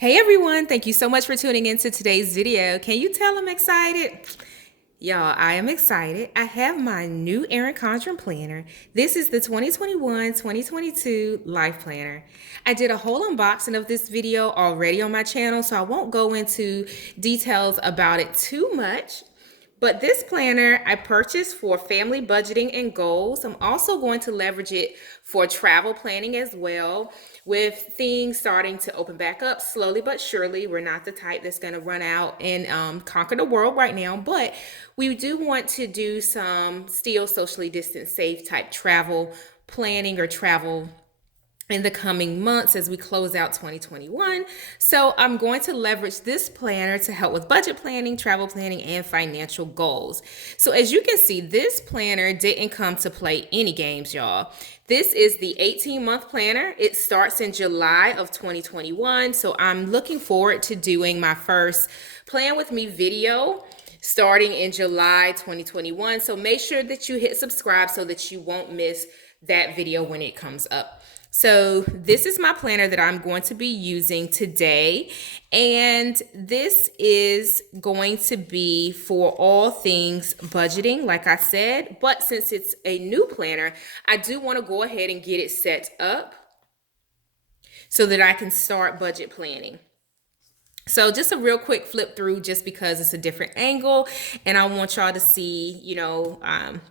Hey everyone, thank you so much for tuning into today's video. Can you tell I'm excited? Y'all, I am excited. I have my new Erin Condren planner. This is the 2021-2022 Life Planner. I did a whole unboxing of this video already on my channel, so I won't go into details about it too much. But this planner I purchased for family budgeting and goals. I'm also going to leverage it for travel planning as well, with things starting to open back up slowly but surely. We're not the type that's going to run out and conquer the world right now, but we do want to do some still socially distance safe type travel planning or travel in the coming months as we close out 2021. So I'm going to leverage this planner to help with budget planning, travel planning, and financial goals. So as you can see, this planner didn't come to play any games, y'all. This is the 18-month planner. It starts in July of 2021. So I'm looking forward to doing my first Plan With Me video starting in July 2021. So make sure that you hit subscribe so that you won't miss that video when it comes up. So this is my planner that I'm going to be using today, and this is going to be for all things budgeting, like I said, but since it's a new planner, I do want to go ahead and get it set up so that I can start budget planning. So just a real quick flip through, just because it's a different angle and I want y'all to see,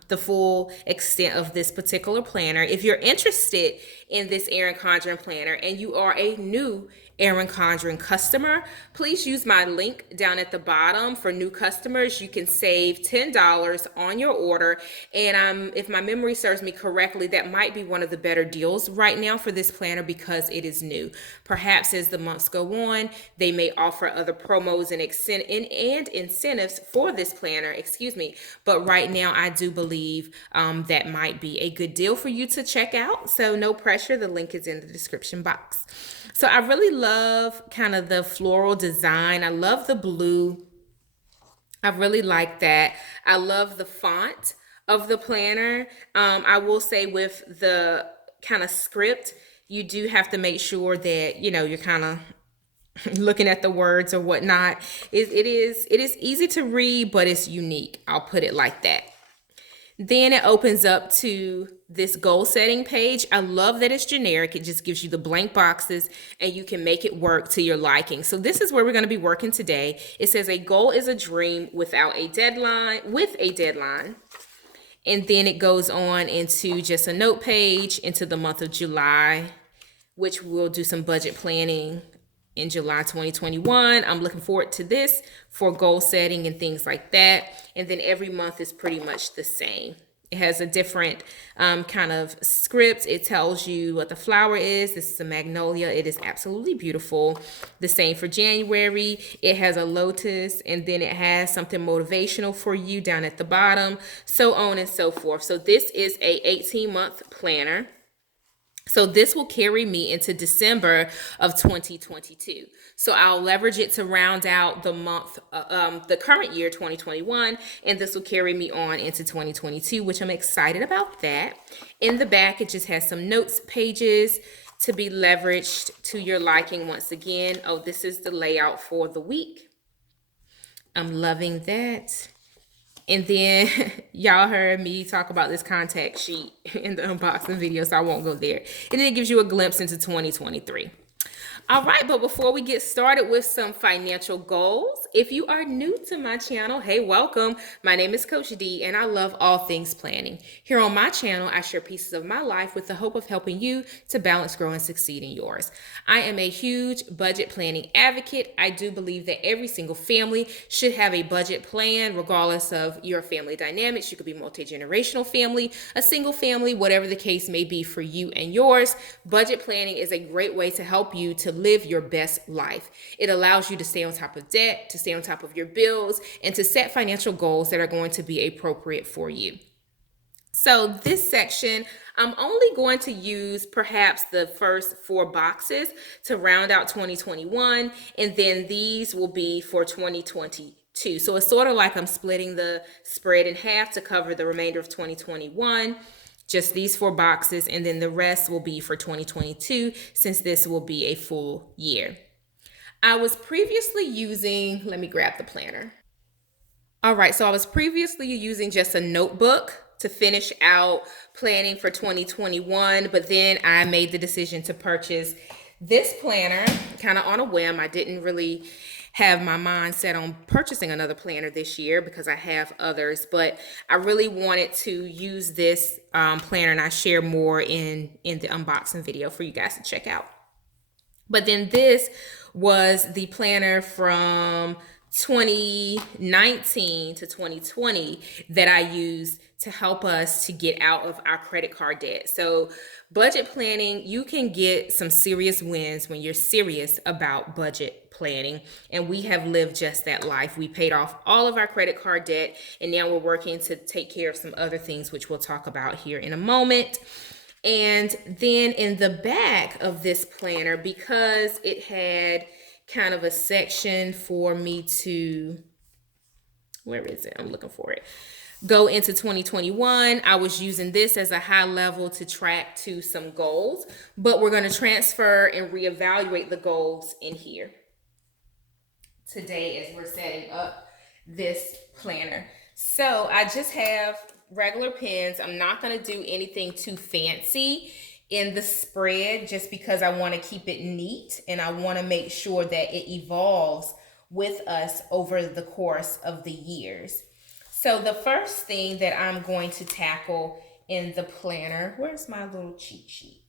the full extent of this particular planner. If you're interested in this Erin Condren planner and you are a new Erin Condren customer, please use my link down at the bottom. For new customers, you can save $10 on your order. And if my memory serves me correctly, that might be one of the better deals right now for this planner because it is new. Perhaps as the months go on, they may offer other promos and incentives for this planner, but right now I do believe that might be a good deal for you to check out. So no pressure, the link is in the description box. So I really love kind of the floral design. I love the blue. I really like that. I love the font of the planner. I will say with the kind of script, you do have to make sure that, you're kind of looking at the words or whatnot. It is easy to read, but it's unique. I'll put it like that. Then it opens up to this goal setting page. I love that it's generic. It just gives you the blank boxes and you can make it work to your liking. So this is where we're going to be working today. It says a goal is a dream with a deadline. And then it goes on into just a note page into the month of July, which we'll do some budget planning in July 2021. I'm looking forward to this for goal setting and things like that. And then every month is pretty much the same. It has a different kind of script. It tells you what the flower is. This is a magnolia. It is absolutely beautiful. The same for January. It has a lotus, and then it has something motivational for you down at the bottom, so on and so forth. So this is a 18-month planner. So this will carry me into December of 2022. So I'll leverage it to round out the month, the current year, 2021, and this will carry me on into 2022, which I'm excited about that. In the back, it just has some notes pages to be leveraged to your liking once again. Oh, this is the layout for the week. I'm loving that. And then y'all heard me talk about this contact sheet in the unboxing video, so I won't go there. And then it gives you a glimpse into 2023. All right, but before we get started with some financial goals, if you are new to my channel, hey, welcome. My name is Coach D, and I love all things planning. Here on my channel, I share pieces of my life with the hope of helping you to balance, grow, and succeed in yours. I am a huge budget planning advocate. I do believe that every single family should have a budget plan, regardless of your family dynamics. You could be multi-generational family, a single family, whatever the case may be for you and yours. Budget planning is a great way to help you to live your best life. It allows you to stay on top of debt, to stay on top of your bills, and to set financial goals that are going to be appropriate for you. So this section, I'm only going to use perhaps the first 4 boxes to round out 2021, and then these will be for 2022. So it's sort of like I'm splitting the spread in half to cover the remainder of 2021. Just these 4 boxes, and then the rest will be for 2022, since this will be a full year. I was previously using, let me grab the planner. All right, so I was previously using just a notebook to finish out planning for 2021, but then I made the decision to purchase this planner kind of on a whim. I didn't really have my mind set on purchasing another planner this year because I have others, but I really wanted to use this planner, and I share more in the unboxing video for you guys to check out. But then this was the planner from 2019 to 2020 that I used to help us to get out of our credit card debt. So budget planning, you can get some serious wins when you're serious about budget planning. And we have lived just that life. We paid off all of our credit card debt, and now we're working to take care of some other things, which we'll talk about here in a moment. And then in the back of this planner, because it had kind of a section for me to, where is it? I'm looking for it. Go into 2021. I was using this as a high level to track to some goals, but we're going to transfer and reevaluate the goals in here today as we're setting up this planner. So I just have regular pens. I'm not going to do anything too fancy in the spread just because I want to keep it neat and I want to make sure that it evolves with us over the course of the years. So the first thing that I'm going to tackle in the planner, where's my little cheat sheet?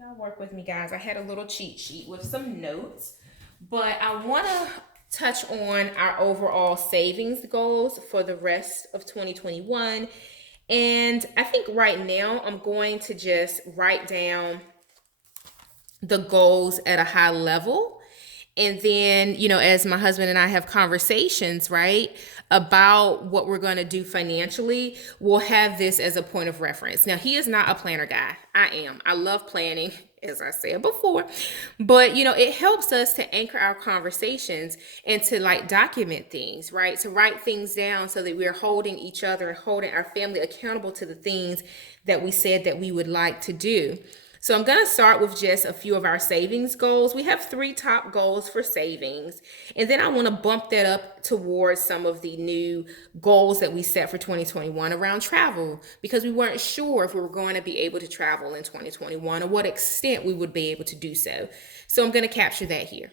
Y'all work with me, guys. I had a little cheat sheet with some notes, but I want to touch on our overall savings goals for the rest of 2021. And I think right now I'm going to just write down the goals at a high level. And then, as my husband and I have conversations, right, about what we're going to do financially, we'll have this as a point of reference. Now, he is not a planner guy. I am. I love planning, as I said before, but it helps us to anchor our conversations and to document things, right? To write things down so that we're holding each other and holding our family accountable to the things that we said that we would like to do. So I'm going to start with just a few of our savings goals. We have 3 top goals for savings. And then I want to bump that up towards some of the new goals that we set for 2021 around travel, because we weren't sure if we were going to be able to travel in 2021 or what extent we would be able to do so. So I'm going to capture that here.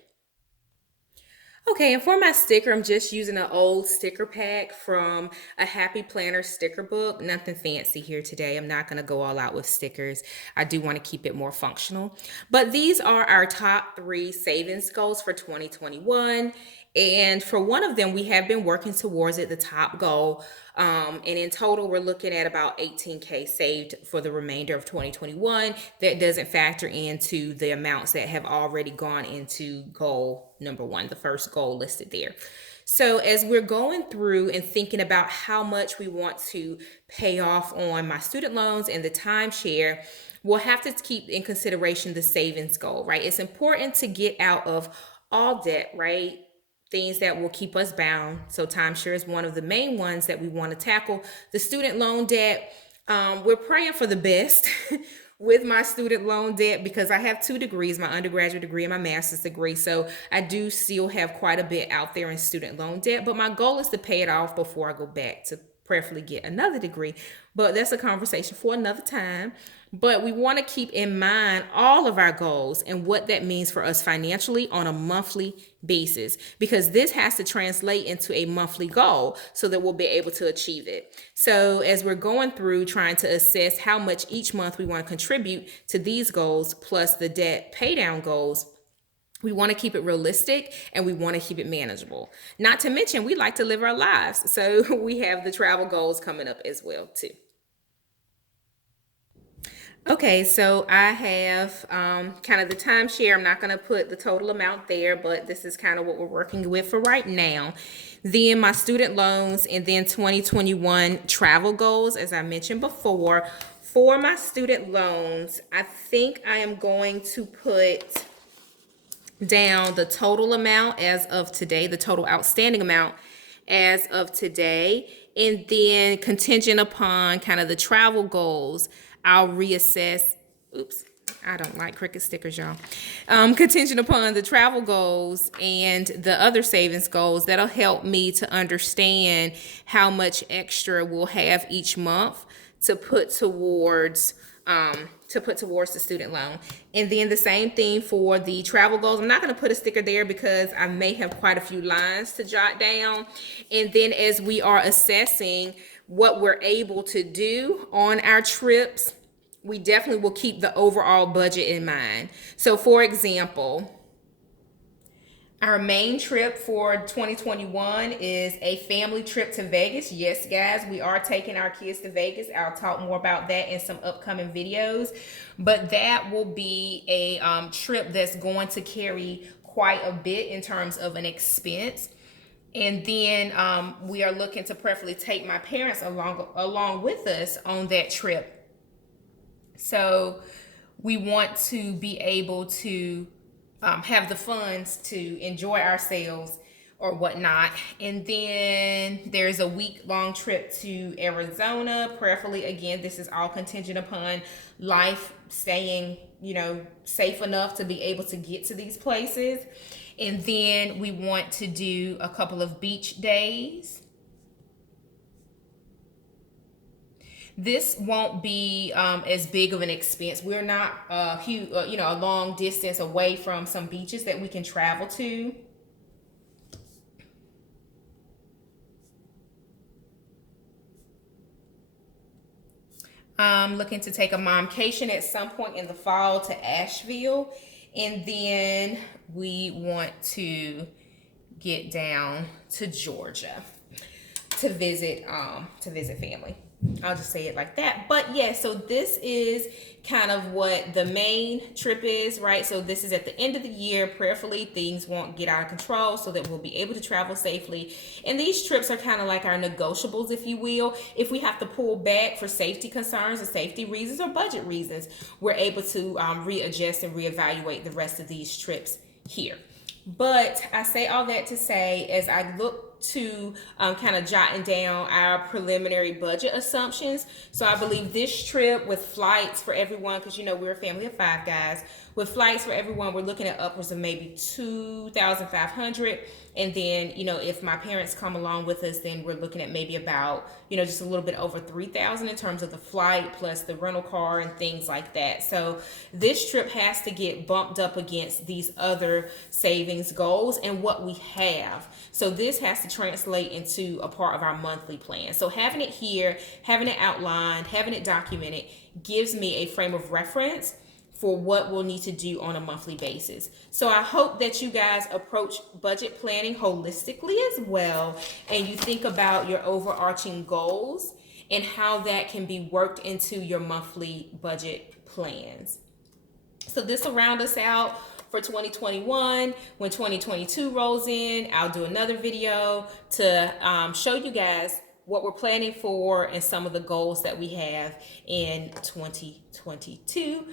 Okay, and for my sticker, I'm just using an old sticker pack from a Happy Planner sticker book. Nothing fancy here today. I'm not going to go all out with stickers. I do want to keep it more functional. But these are our top 3 savings goals for 2021. And for one of them, we have been working towards it, the top goal. And in total, we're looking at about $18K saved for the remainder of 2021. That doesn't factor into the amounts that have already gone into goal number 1, the first goal listed there. So as we're going through and thinking about how much we want to pay off on my student loans and the timeshare, we'll have to keep in consideration the savings goal, right? It's important to get out of all debt, right? Things that will keep us bound. So timeshare is one of the main ones that we want to tackle. The student loan debt, we're praying for the best with my student loan debt because I have 2 degrees, my undergraduate degree and my master's degree. So I do still have quite a bit out there in student loan debt, but my goal is to pay it off before I go back to prayerfully get another degree. But that's a conversation for another time. But we want to keep in mind all of our goals and what that means for us financially on a monthly basis, because this has to translate into a monthly goal so that we'll be able to achieve it. So as we're going through trying to assess how much each month we want to contribute to these goals plus the debt pay down goals, we want to keep it realistic and we want to keep it manageable. Not to mention, we like to live our lives. So we have the travel goals coming up as well too. Okay, so I have kind of the timeshare. I'm not going to put the total amount there, but this is kind of what we're working with for right now. Then my student loans, and then 2021 travel goals, as I mentioned before. For my student loans, I think I am going to put down the total amount as of today, the total outstanding amount as of today, and then contingent upon kind of the travel goals, I'll reassess. Oops, I don't like cricket stickers, y'all. Contingent upon the travel goals and the other savings goals, that'll help me to understand how much extra we'll have each month to put towards the student loan. And then the same thing for the travel goals. I'm not going to put a sticker there because I may have quite a few lines to jot down. And then as we are assessing what we're able to do on our trips, we definitely will keep the overall budget in mind. So for example, our main trip for 2021 is a family trip to Vegas. Yes, guys, we are taking our kids to Vegas. I'll talk more about that in some upcoming videos. But that will be a trip that's going to carry quite a bit in terms of an expense. And then we are looking to preferably take my parents along with us on that trip. So we want to be able to have the funds to enjoy ourselves or whatnot. And then there's a week-long trip to Arizona. Prayerfully, again, this is all contingent upon life staying, safe enough to be able to get to these places. And then we want to do a couple of beach days. This won't be as big of an expense. We're not a long distance away from some beaches that we can travel to. I'm looking to take a momcation at some point in the fall to Asheville, and then we want to get down to Georgia to visit family. I'll just say it like that. But yeah, so this is kind of what the main trip is, right? So this is at the end of the year. Prayerfully, things won't get out of control so that we'll be able to travel safely. And these trips are kind of like our negotiables, if you will. If we have to pull back for safety concerns or safety reasons or budget reasons, we're able to readjust and reevaluate the rest of these trips here. But I say all that to say, as I look to kind of jotting down our preliminary budget assumptions. So I believe this trip with flights for everyone, because we're a family of 5 guys, with flights for everyone, we're looking at upwards of maybe $2,500. And then, if my parents come along with us, then we're looking at maybe about, just a little bit over $3,000 in terms of the flight plus the rental car and things like that. So this trip has to get bumped up against these other savings goals and what we have. So this has to translate into a part of our monthly plan. So having it here, having it outlined, having it documented gives me a frame of reference for what we'll need to do on a monthly basis. So I hope that you guys approach budget planning holistically as well, and you think about your overarching goals and how that can be worked into your monthly budget plans. So this will round us out for 2021. When 2022 rolls in, I'll do another video to show you guys what we're planning for and some of the goals that we have in 2022.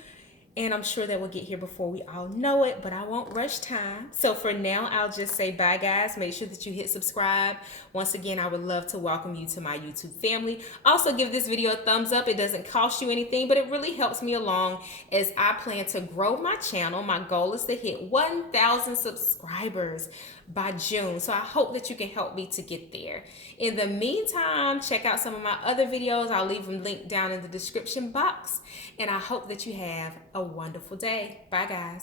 And I'm sure that we'll get here before we all know it, but I won't rush time. So for now, I'll just say bye, guys. Make sure that you hit subscribe. Once again, I would love to welcome you to my YouTube family. Also, give this video a thumbs up. It doesn't cost you anything, but it really helps me along as I plan to grow my channel. My goal is to hit 1,000 subscribers by June. So I hope that you can help me to get there. In the meantime, check out some of my other videos. I'll leave them linked down in the description box. And I hope that you have a wonderful day. Bye, guys.